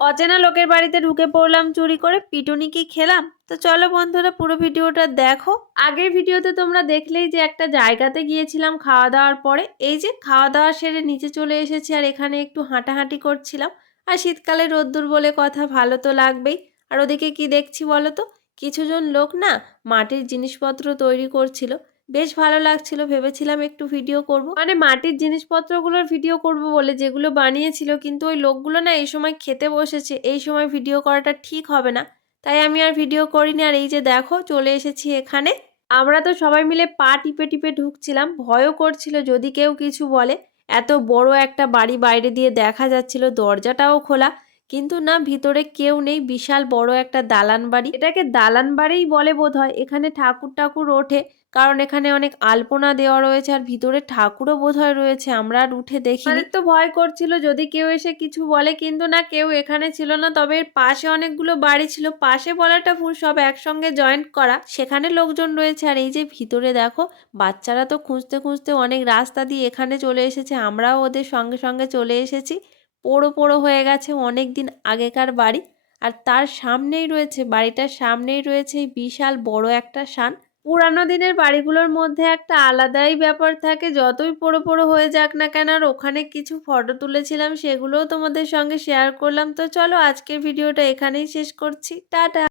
অচেনা লোকের বাড়িতে ঢুকে পড়লাম চুরি করে, পিটুনি কি খেলাম? তো চলো বন্ধুরা পুরো ভিডিওটা দেখো। আগের ভিডিওতে তোমরা দেখলেই যে একটা জায়গাতে গিয়েছিলাম খাওয়া দাওয়ার পরে। এই যে খাওয়া দাওয়া সেরে নিচে চলে এসেছি আর এখানে একটু হাঁটাহাঁটি করছিলাম। আর শীতকালে রোদ্দুর বলে কথা, ভালো তো লাগবেই। আর ওদিকে কি দেখছি বলো তো, কিছুজন লোক না মাটির জিনিসপত্র তৈরি করছিল। বেশ ভালো লাগছিল, ভেবেছিলাম একটু ভিডিও করব, মানে মাটির জিনিসপত্রগুলোর ভিডিও করব বলে, যেগুলো বানিয়েছিল। কিন্তু ওই লোকগুলো না এই সময় খেতে বসেছে, এই সময় ভিডিও করাটা ঠিক হবে না, তাই আমি আর ভিডিও করিনি। আর এই যে দেখো চলে এসেছি এখানে। আমরা তো সবাই মিলে পা টিপে টিপে ঢুকছিলাম, ভয়ও করছিল যদি কেউ কিছু বলে। এত বড় একটা বাড়ি বাইরে দিয়ে দেখা যাচ্ছিল, দরজাটাও খোলা, কিন্তু না ভিতরে কেউ নেই। বিশাল বড় একটা দালান বাড়ি, এটাকে দালান বাড়িই বলে বোধহয়। এখানে ঠাকুর ঠাকুর ওঠে, কারণ এখানে অনেক আলপনা দেওয়া রয়েছে আর ভিতরে ঠাকুরও বোধহয় রয়েছে। আমরা আর উঠে দেখিনি। তো ভয় করছিল যদি কেউ এসে কিছু বলে, কিন্তু না কেউ এখানে ছিল না। তবে এর পাশে অনেকগুলো বাড়ি ছিল, পাশে বলাটা ভুল, সব একসঙ্গে জয়েন্ট করা, সেখানে লোকজন রয়েছে। আর এই যে ভিতরে দেখো, বাচ্চারা তো খুঁজতে খুঁজতে অনেক রাস্তা দিয়ে এখানে চলে এসেছে, আমরাও ওদের সঙ্গে সঙ্গে চলে এসেছি। পোড়ো পোড়ো হয়ে গেছে, অনেক দিন আগেকার বাড়ি। আর তার সামনেই রয়েছে, বাড়িটার সামনেই রয়েছে এই বিশাল বড় একটা সান। পুরানো দিনের বাড়িগুলোর মধ্যে একটা আলাদাই ব্যাপার থাকে, যতই পোড়ো পোড়ো হয়ে যাক না কেন। আর ওখানে কিছু ফটো তুলেছিলাম, সেগুলোও তোমাদের সঙ্গে শেয়ার করলাম। তো চলো আজকের ভিডিওটা এখানেই শেষ করছি, টাটা।